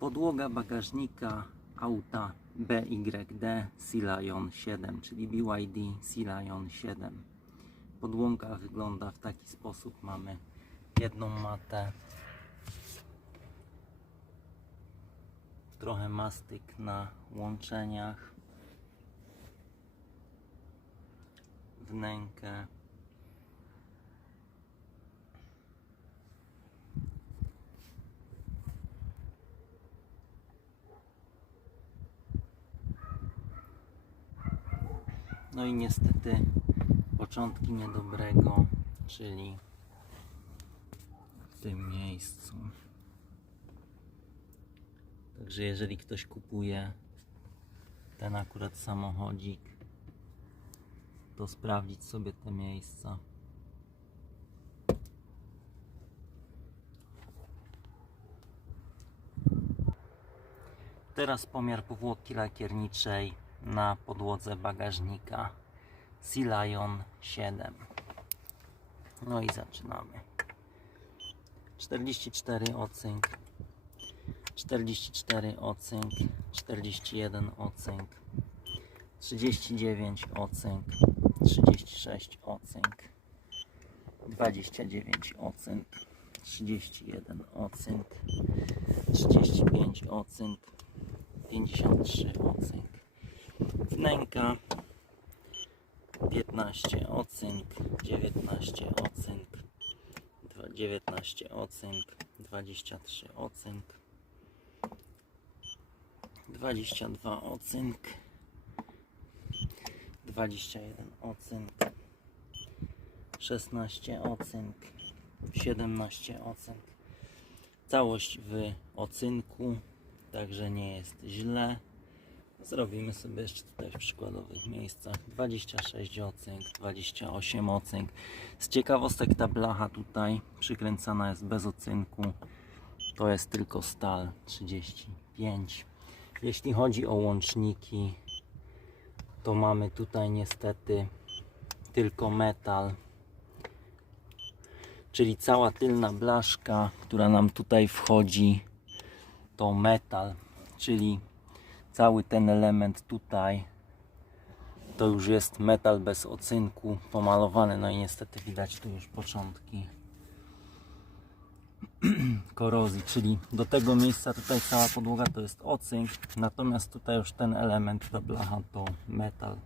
Podłoga bagażnika auta BYD Sea Lion 7, czyli BYD Sea Lion 7. Podłąka wygląda w taki sposób. Mamy jedną matę, trochę mastyk na łączeniach, wnękę. No i niestety początki niedobrego, czyli w tym miejscu. Także jeżeli ktoś kupuje ten akurat samochodzik, to sprawdzić sobie te miejsca. Teraz pomiar powłoki lakierniczej na podłodze bagażnika Sea Lion 7. No i zaczynamy. 44 ocynk, 44 ocynk, 41 ocynk, 39 ocynk, 36 ocynk, 29 ocynk, 31 ocynk, 35 ocynk, 53 ocynk. Wnęka 15 ocynk, 19 ocynk, dwa- 19 ocynk, 23 ocynk, 22 ocynk, 21 ocynk, 16 ocynk, 17 ocynk. Całość w ocynku, także nie jest źle. Zrobimy sobie jeszcze tutaj w przykładowych miejscach 26 ocynk, 28 ocynk. Z ciekawostek ta blacha tutaj przykręcana jest bez ocynku. To jest tylko stal 35. Jeśli chodzi o łączniki, to mamy tutaj niestety tylko metal. Czyli cała tylna blaszka, która nam tutaj wchodzi, to metal, czyli cały ten element tutaj to już jest metal bez ocynku pomalowany no i niestety widać tu już początki korozji, czyli do tego miejsca tutaj cała podłoga to jest ocynk natomiast tutaj już ten element, ta blacha to metal